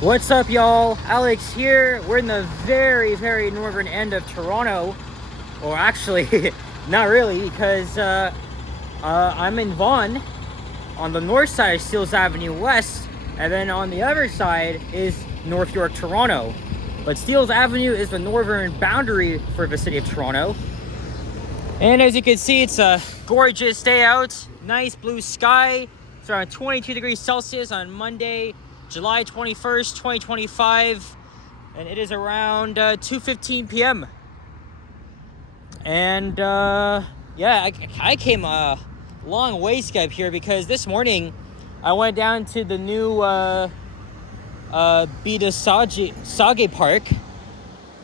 What's up, y'all? Alex here. We're in the very northern end of Toronto. Or actually, not really, because I'm in Vaughan on the north side of Steeles Avenue West, and then on the other side is North York, Toronto. But Steeles Avenue is the northern boundary for the city of Toronto. And as you can see, it's a gorgeous day out. Nice blue sky. It's around 22 degrees Celsius on Monday, July 21st, 2025. And it is around 2:15 p.m. And yeah, I came a long ways up here because this morning I went down to the new Beta Sage Park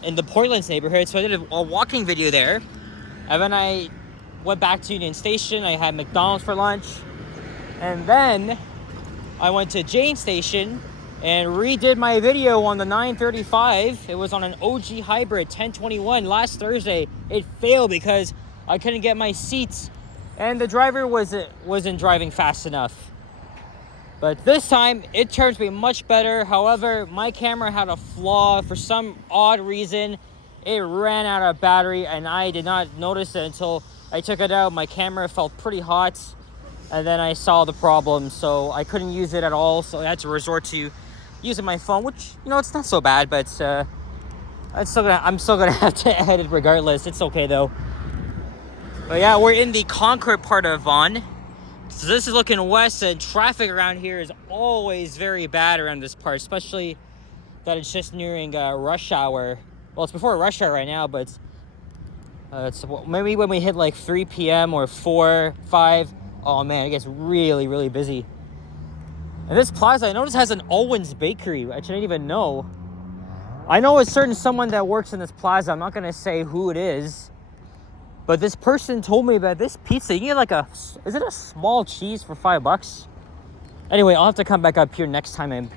in the Portlands neighborhood. So I did a walking video there. And then I went back to Union Station. I had McDonald's for lunch. And then I went to Jane Station and redid my video on the 935. It was on an OG Hybrid 1021 last Thursday. It failed because I couldn't get my seats and the driver wasn't driving fast enough. But this time it turned to be much better. However, my camera had a flaw. For some odd reason, it ran out of battery and I did not notice it until I took it out. My camera felt pretty hot. And then I saw the problem, so I couldn't use it at all. So I had to resort to using my phone, which, you know, it's not so bad, but I'm still gonna have to edit regardless. It's okay though. But yeah, we're in the Concord part of Vaughan. So this is looking west, and traffic around here is always very bad around this part, especially that it's just nearing rush hour. Well, it's before rush hour right now, but it's maybe when we hit like 3 p.m. or 4, 5. Oh man, it gets really busy. And this plaza, I noticed, has an Owen's Bakery, which I didn't even know. I know a certain someone that works in this plaza. I'm not gonna say who it is, but this person told me that this pizza, you can get is it a small cheese for $5? Anyway, I'll have to come back up here next time and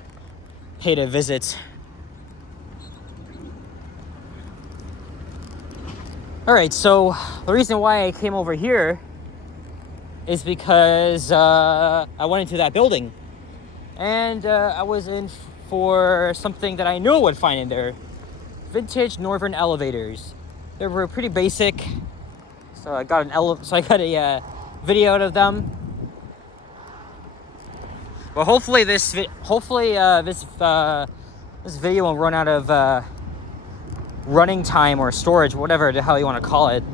pay a visit. All right, so the reason why I came over here is because I went into that building and I was in for something that I knew I would find in there. Vintage Northern elevators. They were pretty basic, so I got a video out of them. But hopefully this video won't run out of running time or storage, whatever the hell you want to call it.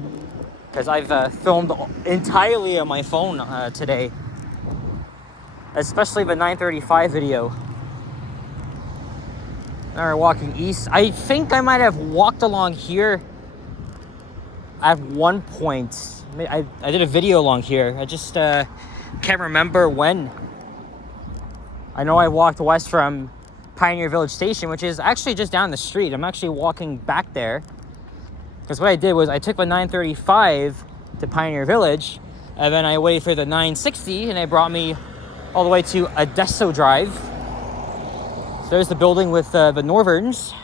Because I've filmed entirely on my phone today. Especially the 935 video. Now we're walking east. I think I might have walked along here at one point. I did a video along here. I just can't remember when. I know I walked west from Pioneer Village Station, which is actually just down the street. I'm actually walking back there. Because what I did was I took the 935 to Pioneer Village, and then I waited for the 960, and it brought me all the way to Adesso Drive. So there's the building with the Northerns.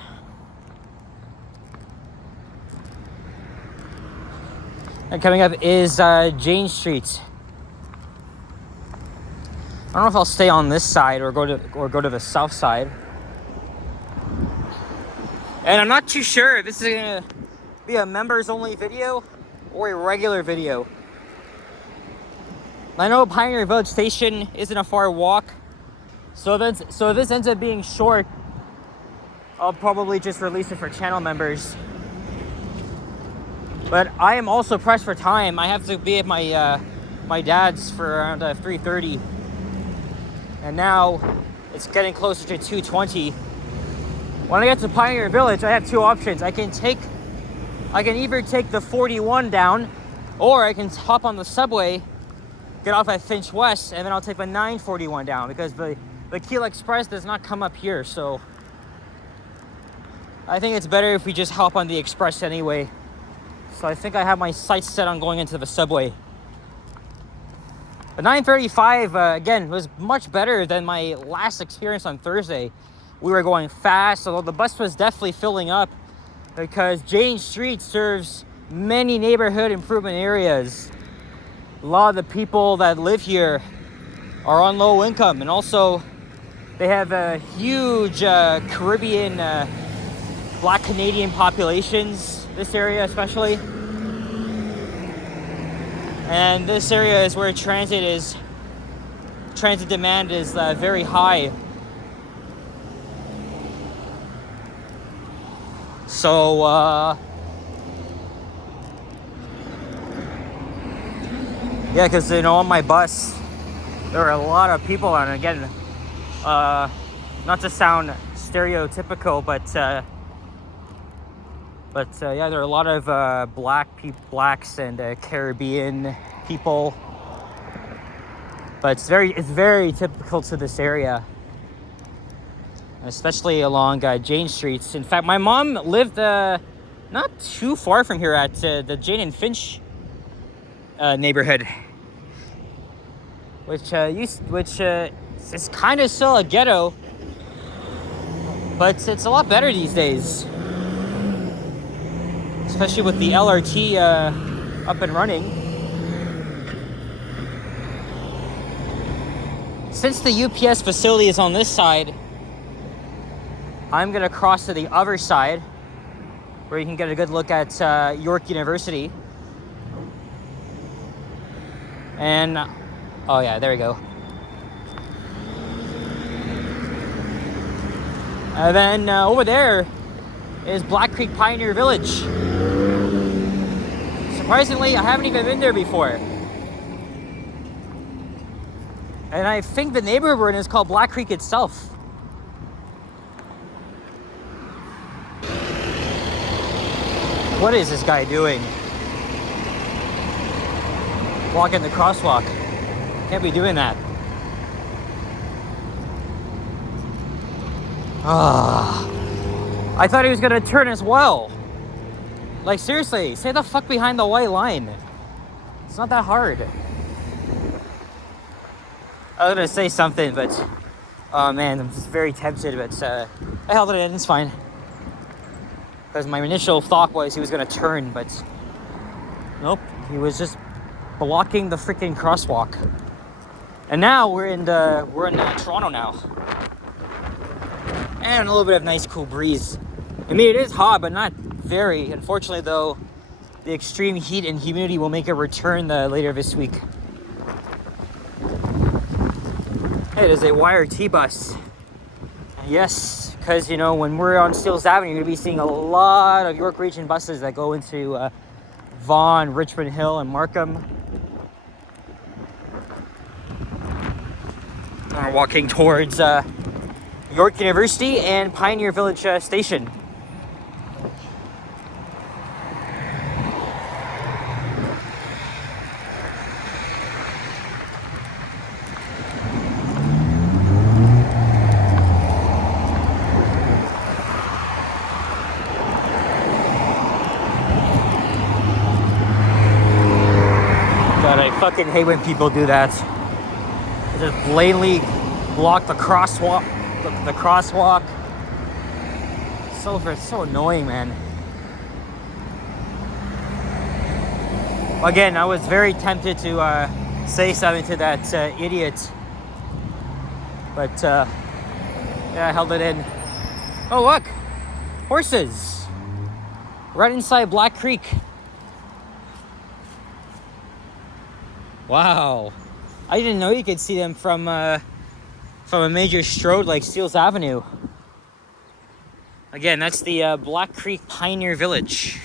And coming up is Jane Street. I don't know if I'll stay on this side or go to the south side. And I'm not too sure if this is gonna be a members only video or a regular video. I know Pioneer Village Station isn't a far walk, so if this ends up being short, I'll probably just release it for channel members. But I am also pressed for time. I have to be at my dad's for around 3:30, and now it's getting closer to 2:20. When I get to Pioneer Village, I have two options. I can either take the 41 down, or I can hop on the subway, get off at Finch West, and then I'll take the 941 down, because the Keele Express does not come up here. So I think it's better if we just hop on the Express anyway. So I think I have my sights set on going into the subway. The 935, again, was much better than my last experience on Thursday. We were going fast, although the bus was definitely filling up, because Jane Street serves many neighborhood improvement areas. A lot of the people that live here are on low income, and also They have a huge Caribbean, Black Canadian populations, this area especially. And this area is where transit demand is very high. So, yeah, because, on my bus, there are a lot of people on it. Again, not to sound stereotypical, but yeah, there are a lot of blacks and Caribbean people. But it's very typical to this area, especially along Jane Streets. In fact, my mom lived not too far from here at the Jane and Finch neighborhood, which is kind of still a ghetto, but it's a lot better these days, especially with the LRT up and running. Since the UPS facility is on this side, I'm gonna cross to the other side where you can get a good look at York University. And, oh yeah, there we go. And then over there is Black Creek Pioneer Village. Surprisingly, I haven't even been there before. And I think the neighborhood we're in is called Black Creek itself. What is this guy doing? Walking the crosswalk. Can't be doing that. I thought he was gonna turn as well. Like, seriously, stay the fuck behind the white line. It's not that hard. I was gonna say something, but oh man, I'm just very tempted, but I held it in, it's fine. Because my initial thought was he was gonna turn, but nope, he was just blocking the freaking crosswalk. And now we're in Toronto now. And a little bit of nice cool breeze. I mean, it is hot, but not very. Unfortunately though, the extreme heat and humidity will make a return later this week. It is a YRT bus. Yes, because when we're on Steeles Avenue, you're going to be seeing a lot of York Region buses that go into Vaughan, Richmond Hill, and Markham. We're walking towards York University and Pioneer Village Station. I fucking hate when people do that. They just blatantly block the crosswalk. The crosswalk. It's so annoying, man. Again, I was very tempted to say something to that idiot, but yeah, I held it in. Oh look, horses! Right inside Black Creek. Wow, I didn't know you could see them from a major road like Steeles Avenue. Again, that's the Black Creek Pioneer Village.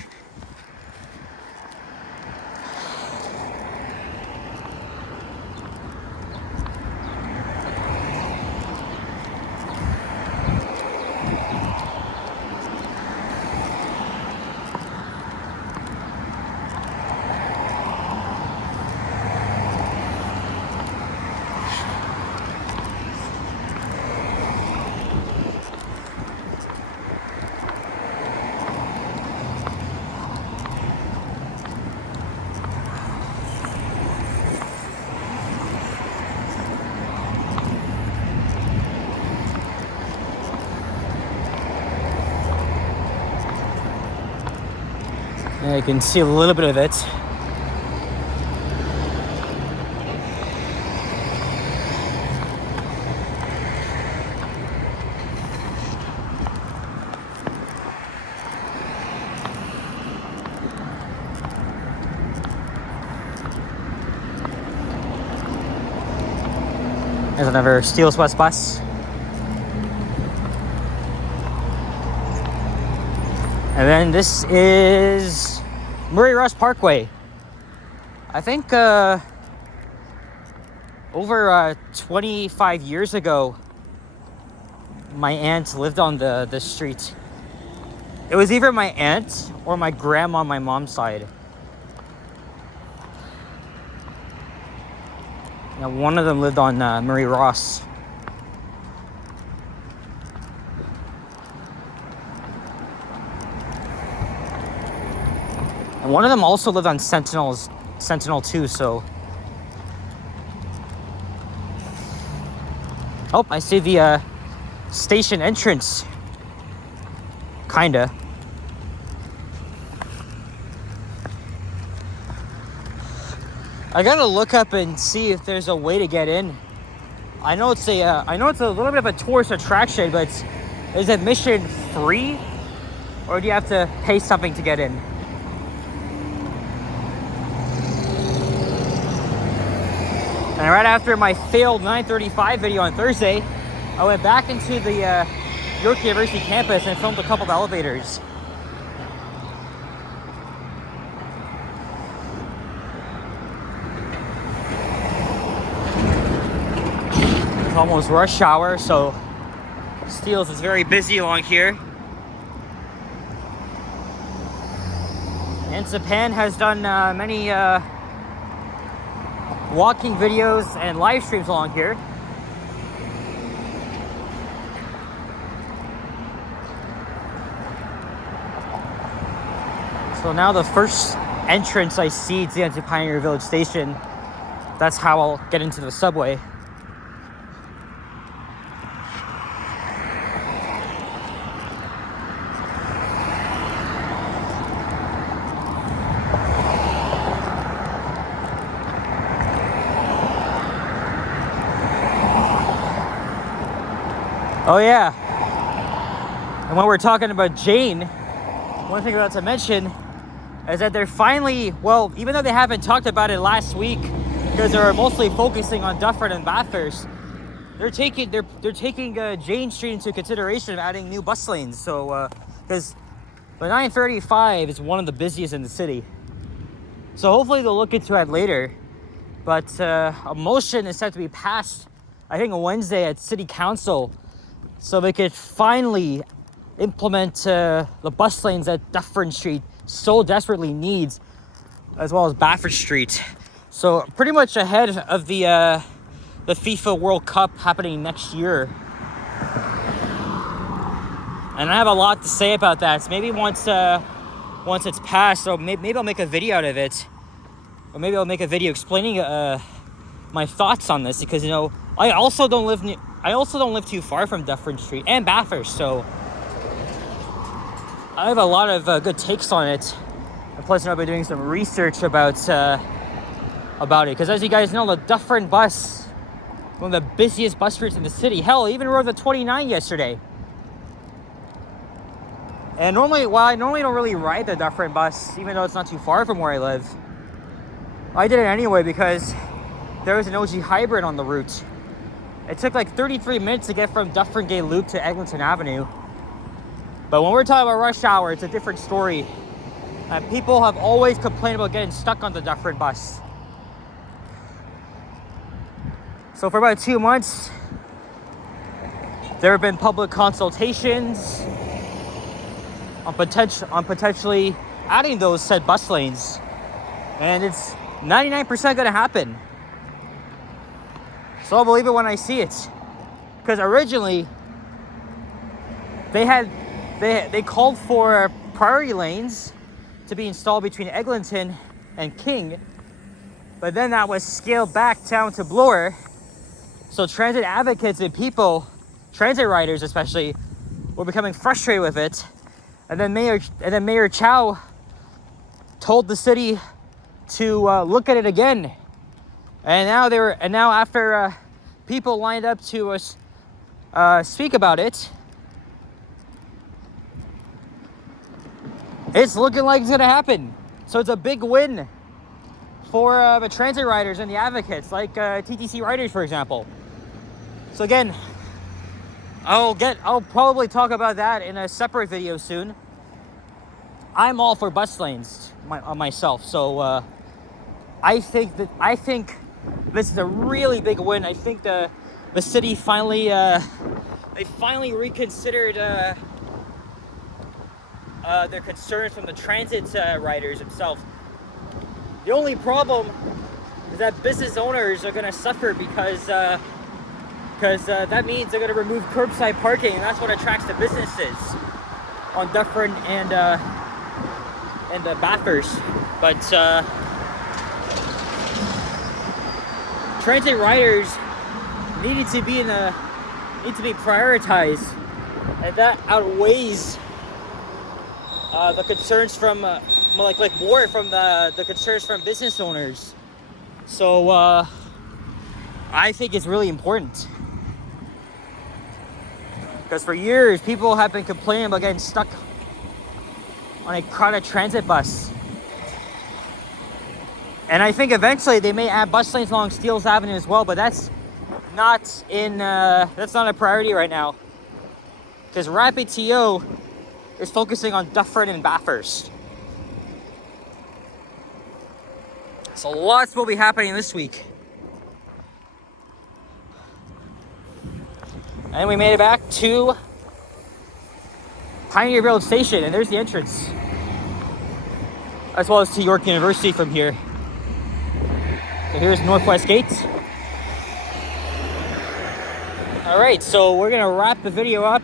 I can see a little bit of it. Another Steeles West bus. And then this is Murray Ross Parkway. I think over 25 years ago, my aunt lived on the street. It was either my aunt or my grandma on my mom's side. Now, one of them lived on Murray Ross. And one of them also lived on Sentinel 2, so... Oh, I see the station entrance. Kinda. I gotta look up and see if there's a way to get in. I know it's a little bit of a tourist attraction, but is admission free, or do you have to pay something to get in? And right after my failed 9:35 video on Thursday, I went back into the York University campus and filmed a couple of elevators. It's almost rush hour, so Steeles is very busy along here. And Japan has done many walking videos and live streams along here. So now the first entrance I see to the Anti-Pioneer Village Station, that's how I'll get into the subway. Oh yeah, and when we're talking about Jane, one thing I forgot to mention is that they're finally, well, even though they haven't talked about it last week because they were mostly focusing on Dufferin and Bathurst, they're taking Jane Street into consideration of adding new bus lanes. So because the 9:35 is one of the busiest in the city, so hopefully they'll look into it later. But a motion is set to be passed, I think, on Wednesday at City Council, so they could finally implement the bus lanes that Dufferin Street so desperately needs, as well as Bathurst Street. So pretty much ahead of the FIFA World Cup happening next year. And I have a lot to say about that. So maybe once it's passed, so maybe I'll make a video out of it, or maybe I'll make a video explaining my thoughts on this, because I also don't live too far from Dufferin Street and Bathurst, so I have a lot of good takes on it. And plus, I've been doing some research about it, because as you guys know, the Dufferin bus, one of the busiest bus routes in the city. Hell, I even rode the 29 yesterday. And normally don't really ride the Dufferin bus, even though it's not too far from where I live. I did it anyway because there was an OG hybrid on the route. It took like 33 minutes to get from Dufferin Gate Loop to Eglinton Avenue. But when we're talking about rush hour, it's a different story. People have always complained about getting stuck on the Dufferin bus. So for about 2 months, there have been public consultations on potentially adding those said bus lanes. And it's 99% gonna happen. So I'll believe it when I see it. Because originally, they called for priority lanes to be installed between Eglinton and King, but then that was scaled back down to Bloor. So transit advocates and people, transit riders especially, were becoming frustrated with it. And then Mayor Chow told the city to look at it again. And now after people lined up to speak about it, it's looking like it's gonna happen. So it's a big win for the transit riders and the advocates, like TTC riders, for example. So again, I'll probably talk about that in a separate video soon. I'm all for bus lanes myself, so I think this is a really big win. I think the city finally reconsidered their concerns from the transit riders themselves. The only problem is that business owners are going to suffer because that means they're going to remove curbside parking, and that's what attracts the businesses on Dufferin and Bathurst. But transit riders need to be prioritized, and that outweighs the concerns from more from the concerns from business owners. So I think it's really important, because for years people have been complaining about getting stuck on a crowded transit bus. And I think eventually they may add bus lanes along Steeles Avenue as well, but that's not a priority right now, because Rapid TO is focusing on Dufferin and Bathurst. So lots will be happening this week. And we made it back to Pioneer Road Station, and there's the entrance, as well as to York University from here. So here's Northwest Gate. All right, so we're gonna wrap the video up.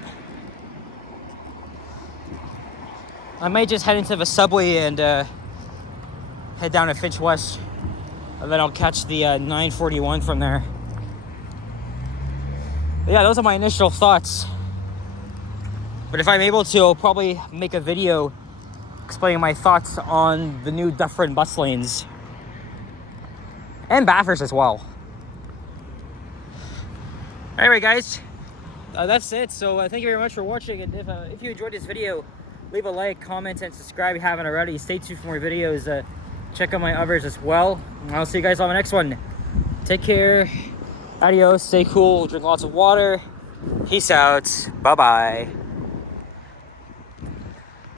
I might just head into the subway and head down to Finch West, and then I'll catch the 941 from there. But yeah, those are my initial thoughts. But if I'm able to, I'll probably make a video explaining my thoughts on the new Dufferin bus lanes. And Bathurst as well. Anyway, guys, that's it. So thank you very much for watching. And if you enjoyed this video, leave a like, comment, and subscribe if you haven't already. Stay tuned for more videos. Check out my others as well. I'll see you guys on the next one. Take care. Adios. Stay cool. Drink lots of water. Peace out. Bye-bye.